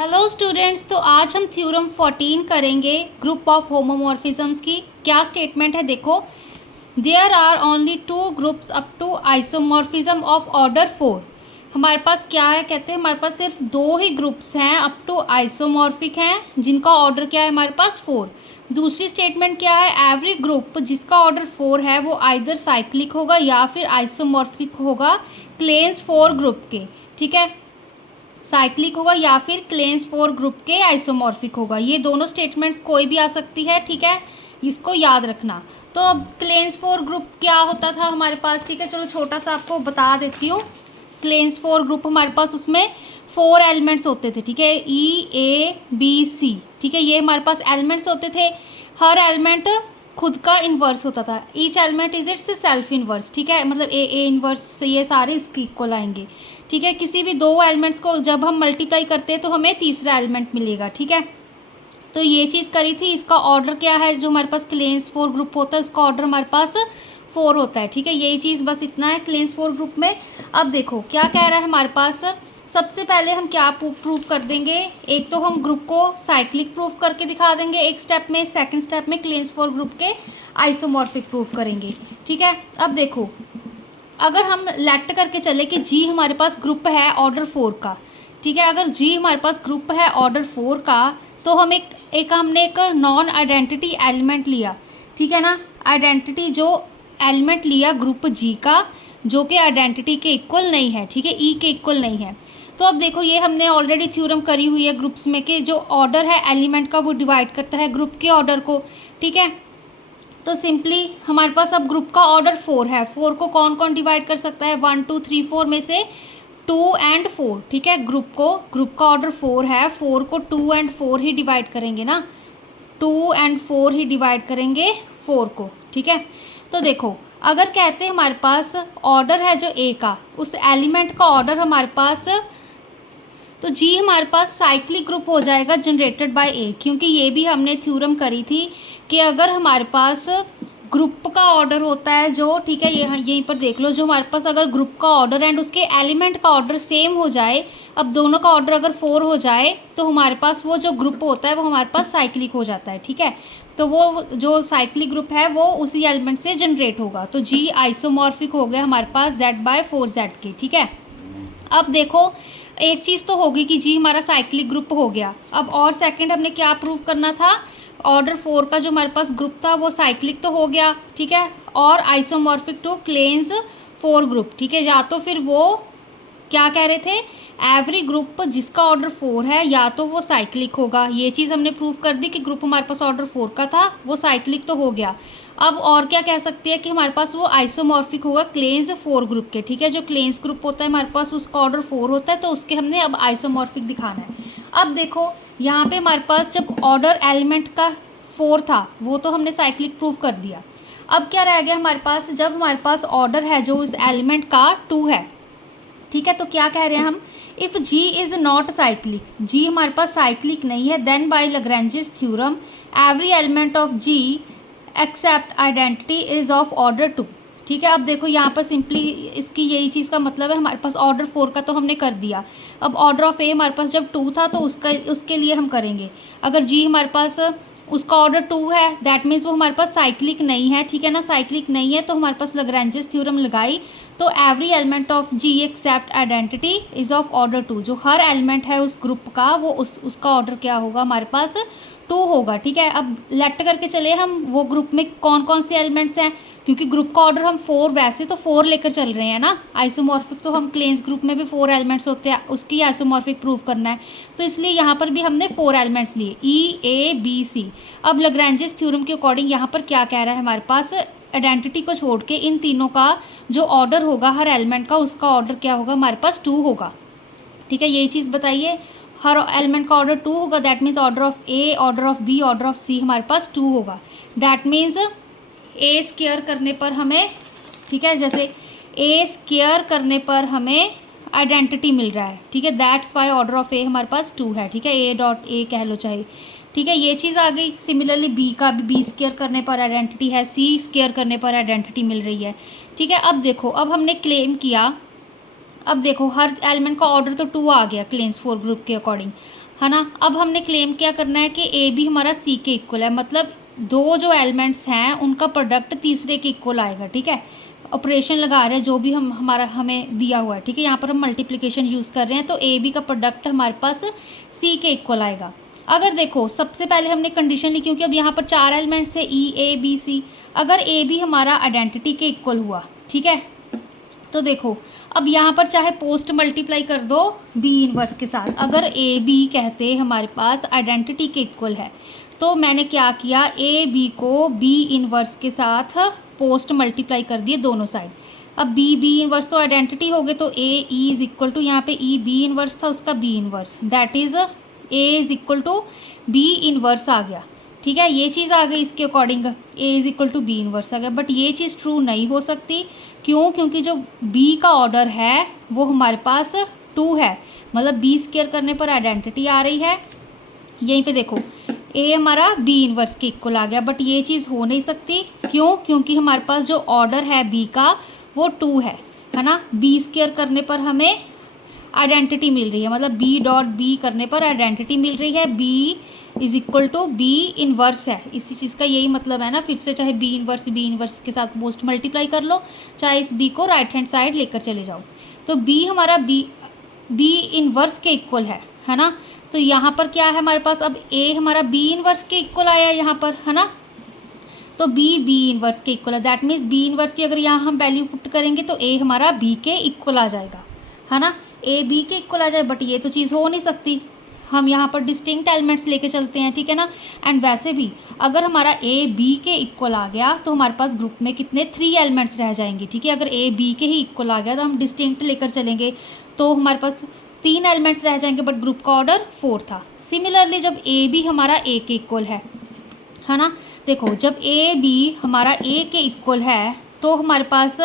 Hello students, तो आज हम थ्योरम 14 करेंगे ग्रुप ऑफ होमोमॉर्फिज्म्स की। क्या स्टेटमेंट है देखो, there are only two groups up to isomorphism of order 4। हमारे पास क्या है, कहते हैं हमारे पास सिर्फ दो ही ग्रुप्स हैं अप टू आइसोमॉर्फिक हैं जिनका ऑर्डर क्या है हमारे पास 4। दूसरी स्टेटमेंट क्या है, एवरी ग्रुप जिसका ऑर्डर 4 है वो आइदर साइक्लिक होगा या फिर आइसोमॉर्फिक होगा क्लेन्स 4 ग्रुप के। ठीक है, साइक्लिक होगा या फिर क्लेन्स 4 ग्रुप के आइसोमॉर्फिक होगा। ये दोनों स्टेटमेंट्स कोई भी आ सकती है, ठीक है, इसको याद रखना। तो अब क्लेन्स 4 ग्रुप क्या होता था हमारे पास, ठीक है, चलो छोटा सा आपको बता देती हूँ। क्लेन्स 4 ग्रुप हमारे पास उसमें 4 एलिमेंट्स होते थे, ठीक है, E A B C, ठीक है, ये हमारे पास एलिमेंट्स होते थे। हर एलिमेंट खुद का इन्वर्स होता था, each element is it's self inverse, ठीक है, मतलब ए इन्वर्स, ये सारे इसके इक्वल आएंगे। ठीक है, किसी भी दो एलिमेंट्स को जब हम मल्टीप्लाई करते हैं तो हमें तीसरा एलिमेंट मिलेगा। ठीक है, तो ये चीज़ करी थी। इसका ऑर्डर क्या है, जो हमारे पास क्लेन्स 4 ग्रुप होता है उसका ऑर्डर हमारे पास 4 होता है। ठीक है, यही चीज़ बस इतना है क्लेन्स 4 ग्रुप में। अब देखो क्या कह रहा है हमारे पास, सबसे पहले हम क्या प्रूफ कर देंगे, एक तो हम ग्रुप को साइक्लिक प्रूफ करके दिखा देंगे एक स्टेप में, सेकंड स्टेप में क्लेन्स 4 ग्रुप के आइसोमॉर्फिक प्रूफ करेंगे। ठीक है, अब देखो अगर हम लेट करके चले कि जी हमारे पास ग्रुप है ऑर्डर 4 का, ठीक है, अगर जी हमारे पास ग्रुप है ऑर्डर 4 का तो हम हमने एक नॉन आइडेंटिटी एलिमेंट लिया, ठीक है ना, आइडेंटिटी जो एलिमेंट लिया ग्रुप जी का जो कि आइडेंटिटी के इक्वल नहीं है, ठीक है, ई के इक्वल नहीं है। तो अब देखो ये हमने ऑलरेडी थ्योरम करी हुई है ग्रुप्स में कि जो ऑर्डर है एलिमेंट का वो डिवाइड करता है ग्रुप के ऑर्डर को। ठीक है, तो सिंपली हमारे पास अब ग्रुप का ऑर्डर 4 है, 4 को कौन कौन डिवाइड कर सकता है, 1 2 3 4 में से 2 और 4। ठीक है, ग्रुप का ऑर्डर 4 है, 4 को 2 और 4 ही डिवाइड करेंगे ना, 2 और 4 ही डिवाइड करेंगे 4 को। ठीक है, तो देखो अगर कहते हैं हमारे पास ऑर्डर है जो ए का, उस एलिमेंट का ऑर्डर हमारे पास, तो जी हमारे पास साइक्लिक ग्रुप हो जाएगा जनरेटेड बाय ए, क्योंकि ये भी हमने थ्योरम करी थी कि अगर हमारे पास ग्रुप का ऑर्डर होता है जो, ठीक है, यहीं पर देख लो, जो हमारे पास अगर ग्रुप का ऑर्डर एंड उसके एलिमेंट का ऑर्डर सेम हो जाए, अब दोनों का ऑर्डर अगर 4 हो जाए तो हमारे पास वो जो ग्रुप होता है वो हमारे पास साइक्लिक हो जाता है। ठीक है, तो वो जो साइक्लिक ग्रुप है वो उसी एलिमेंट से जनरेट होगा। तो जी आइसोमॉर्फिक हो गया हमारे पास Z/4Z के। ठीक है, अब देखो एक चीज़ तो होगी कि जी हमारा साइक्लिक ग्रुप हो गया। अब और सेकंड हमने क्या प्रूव करना था, ऑर्डर 4 का जो हमारे पास ग्रुप था वो साइक्लिक तो हो गया, ठीक है, और आइसोमॉर्फिक टू क्लेन्स 4 ग्रुप। ठीक है, या तो फिर वो क्या कह रहे थे, एवरी ग्रुप जिसका ऑर्डर 4 है या तो वो साइक्लिक होगा, ये चीज़ हमने प्रूव कर दी कि ग्रुप हमारे पास ऑर्डर 4 का था वो साइक्लिक तो हो गया। अब और क्या कह सकती है कि हमारे पास वो आइसोमॉर्फिक होगा क्लेन्स 4 ग्रुप के। ठीक है, जो क्लेन्स ग्रुप होता है हमारे पास उसका ऑर्डर 4 होता है, तो उसके हमने अब आइसोमॉर्फिक दिखाना है। अब देखो यहाँ पे हमारे पास जब ऑर्डर एलिमेंट का 4 था वो तो हमने साइक्लिक प्रूव कर दिया। अब क्या रह गया हमारे पास, जब हमारे पास ऑर्डर है जो उस एलिमेंट का 2 है, ठीक है, तो क्या कह रहे हैं हम, if G is not cyclic, G हमारे पास साइक्लिक नहीं है, then by Lagrange's theorem every element of G except identity is of order 2। ठीक है, अब देखो यहाँ पर सिंपली इसकी यही चीज़ का मतलब है, हमारे पास ऑर्डर 4 का तो हमने कर दिया, अब ऑर्डर ऑफ ए हमारे पास जब 2 था तो उसके लिए हम करेंगे। अगर जी हमारे पास उसका ऑर्डर 2 है दैट मीन्स वो हमारे पास साइक्लिक नहीं है, ठीक है ना, साइक्लिक नहीं है तो हमारे पास लैग्रेंजेस थ्योरम लगाई, तो every element of G except identity is of order 2, जो हर एलिमेंट है उस ग्रुप का वो उसका ऑर्डर क्या होगा हमारे पास 2 होगा। ठीक है, अब लेट करके चले हम वो ग्रुप में कौन कौन से एलिमेंट्स हैं, क्योंकि ग्रुप का ऑर्डर हम 4 वैसे तो 4 लेकर चल रहे हैं ना, आइसोमॉर्फिक तो हम क्लेन्स ग्रुप में भी 4 एलिमेंट्स होते हैं, उसकी आइसोमॉर्फिक प्रूव करना है, तो इसलिए यहाँ पर भी हमने 4 एलिमेंट्स लिए E A B C। अब लैग्रेंजेस थ्योरम के अकॉर्डिंग यहाँ पर क्या कह रहा है हमारे पास, आइडेंटिटी को छोड़ के इन तीनों का जो ऑर्डर होगा हर एलिमेंट का उसका ऑर्डर क्या होगा हमारे पास 2 होगा। ठीक है, यही चीज़ बताइए, हर एलिमेंट का ऑर्डर 2 होगा, that means order of A, order of B, order of C हमारे पास 2 होगा। दैट मीन्स ए स्क्वायर करने पर हमें, ठीक है, जैसे ए स्क्वायर करने पर हमें आइडेंटिटी मिल रहा है, ठीक है, दैट्स वाई ऑर्डर ऑफ ए हमारे पास 2 है। ठीक है, A.A कह लो चाहे, ठीक है, ये चीज़ आ गई। सिमिलरली बी का भी बी स्क्वायर करने पर आइडेंटिटी है, सी स्क्वायर करने पर आइडेंटिटी मिल रही है। ठीक है, अब देखो अब हमने क्लेम किया, अब देखो हर एलिमेंट का ऑर्डर तो 2 आ गया क्लेन्स 4 ग्रुप के अकॉर्डिंग, है ना। अब हमने क्लेम क्या करना है कि ए बी हमारा सी के इक्वल है, मतलब दो जो एलिमेंट्स हैं उनका प्रोडक्ट तीसरे के इक्वल आएगा, ठीक है। ऑपरेशन लगा रहे हैं जो भी हमें दिया हुआ है, ठीक है। यहाँ पर हम मल्टीप्लिकेशन यूज़ कर रहे हैं, तो ए बी का प्रोडक्ट हमारे पास सी के इक्वल आएगा। अगर देखो सबसे पहले हमने कंडीशन ली, क्योंकि अब यहाँ पर 4 एलिमेंट्स थे ई ए बी सी। अगर ए बी हमारा आइडेंटिटी के इक्वल हुआ, ठीक है, तो देखो अब यहाँ पर चाहे पोस्ट मल्टीप्लाई कर दो बी इनवर्स के साथ। अगर ए बी कहते हमारे पास आइडेंटिटी के इक्वल है, तो मैंने क्या किया, ए बी को बी इनवर्स के साथ पोस्ट मल्टीप्लाई कर दिए दोनों साइड। अब बी इनवर्स तो आइडेंटिटी हो गए, तो ए इज़ इक्वल टू, यहाँ पे ई बी इनवर्स था उसका B inverse, that is A is equal to B inverse आ गया, ठीक है। ये चीज़ आ गई इसके according, A is equal to B inverse आ गया। बट ये चीज़ ट्रू नहीं हो सकती, क्यों? क्योंकि जो बी का ऑर्डर है वो हमारे पास 2 है, मतलब बी स्क्वायर करने पर आइडेंटिटी आ रही है। यहीं पे देखो ए हमारा बी इनवर्स के इक्वल आ गया, बट ये चीज़ हो नहीं सकती, क्यों? क्योंकि हमारे पास जो ऑर्डर है बी का वो 2 है ना। बी स्क्वायर करने पर हमें आइडेंटिटी मिल रही है, मतलब बी डॉट बी करने पर आइडेंटिटी मिल रही है, B is equal to B inverse है। इसी चीज़ का यही मतलब है ना। फिर से चाहे बी इनवर्स के साथ पोस्ट मल्टीप्लाई कर लो, चाहे इस बी को राइट हैंड साइड लेकर चले जाओ, तो बी हमारा बी इनवर्स के इक्वल है ना। तो यहाँ पर क्या है हमारे पास, अब ए हमारा बी इनवर्स के इक्वल आया यहाँ पर, है ना। तो बी इनवर्स के इक्वल है, दैट मीन्स बी इनवर्स की अगर यहाँ हम वैल्यू पुट करेंगे तो ए हमारा बी के इक्वल आ जाएगा, है ना। ए बी के इक्वल आ जाए, बट ये तो चीज़ हो नहीं सकती। हम यहाँ पर डिस्टिंक्ट एलिमेंट्स लेके चलते हैं, ठीक है ना। एंड वैसे भी अगर हमारा ए बी के इक्वल आ गया तो हमारे पास ग्रुप में कितने 3 एलिमेंट्स रह जाएंगे, ठीक है। अगर ए बी के ही इक्वल आ गया तो हम डिस्टिंक्ट लेकर चलेंगे, तो हमारे पास 3 एलिमेंट्स रह जाएंगे, बट ग्रुप का ऑर्डर 4 था। सिमिलरली जब ए बी हमारा ए के इक्वल है ना, देखो जब ए बी हमारा ए के इक्वल है तो हमारे पास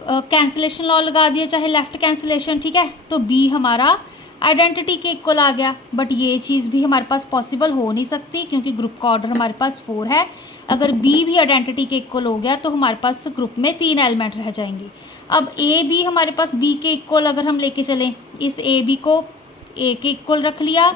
कैंसिलेशन लॉ लगा दिया, चाहे लेफ़्ट कैंसिलेशन, ठीक है। तो बी हमारा आइडेंटिटी के इक्वल आ गया, बट ये चीज़ भी हमारे पास पॉसिबल हो नहीं सकती, क्योंकि ग्रुप का ऑर्डर हमारे पास 4 है। अगर बी भी आइडेंटिटी के इक्वल हो गया तो हमारे पास ग्रुप में 3 एलिमेंट रह जाएंगे। अब ए बी हमारे पास बी के इक्वल अगर हम लेके चलें, इस ए बी को ए के इक्वल रख लिया,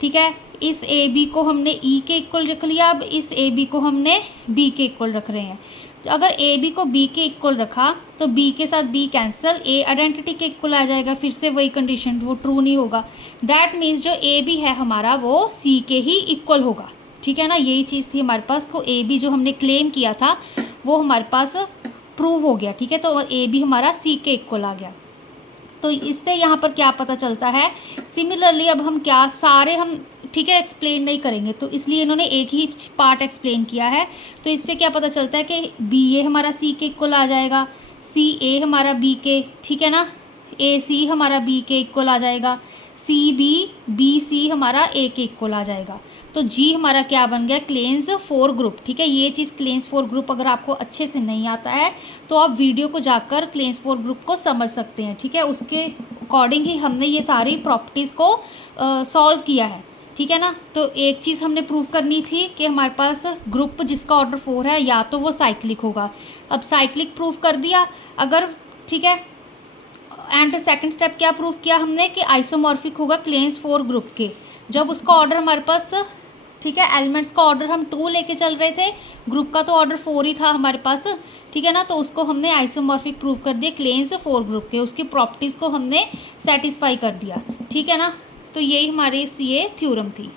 ठीक है। इस ए बी को हमने ई के इक्वल रख लिया, अब इस ए बी को हमने बी के इक्वल रख रहे हैं। तो अगर ए बी को बी के इक्वल रखा तो बी के साथ बी कैंसिल, ए आइडेंटिटी के इक्वल आ जाएगा, फिर से वही कंडीशन, वो ट्रू नहीं होगा। दैट मीन्स जो ए बी है हमारा वो सी के ही इक्वल होगा, ठीक है ना। यही चीज़ थी हमारे पास, को ए बी जो हमने क्लेम किया था वो हमारे पास प्रूव हो गया, ठीक है। तो ए बी हमारा सी के इक्वल आ गया। तो इससे यहाँ पर क्या पता चलता है, सिमिलरली अब हम क्या सारे हम, ठीक है, एक्सप्लेन नहीं करेंगे, तो इसलिए इन्होंने एक ही पार्ट एक्सप्लेन किया है। तो इससे क्या पता चलता है कि बी ए हमारा सी के इक्वल आ जाएगा, सी ए हमारा बी के, ठीक है ना, ए सी हमारा बी के इक्वल आ जाएगा, सी बी सी हमारा ए के इक्वल आ जाएगा। तो जी हमारा क्या बन गया, क्लेंस 4 ग्रुप, ठीक है। ये चीज़ क्लेंस 4 ग्रुप अगर आपको अच्छे से नहीं आता है तो आप वीडियो को जाकर क्लेंस 4 ग्रुप को समझ सकते हैं, ठीक है। उसके अकॉर्डिंग ही हमने ये सारी प्रॉपर्टीज़ को सॉल्व किया है, ठीक है ना। तो एक चीज़ हमने प्रूव करनी थी कि हमारे पास ग्रुप जिसका ऑर्डर 4 है या तो वो साइक्लिक होगा। अब साइक्लिक प्रूव कर दिया अगर, ठीक है। एंड सेकंड स्टेप क्या प्रूव किया हमने कि आइसोमॉर्फिक होगा क्लेंस 4 ग्रुप के, जब उसका ऑर्डर हमारे पास, ठीक है, एलिमेंट्स का ऑर्डर हम 2 लेके चल रहे थे, ग्रुप का तो ऑर्डर 4 ही था हमारे पास, ठीक है ना। तो उसको हमने आइसोमॉर्फिक प्रूव कर दिया क्लेंस 4 ग्रुप के, उसकी प्रॉपर्टीज़ को हमने सेटिस्फाई कर दिया, ठीक है ना। तो यही हमारी ये थ्योरम थी।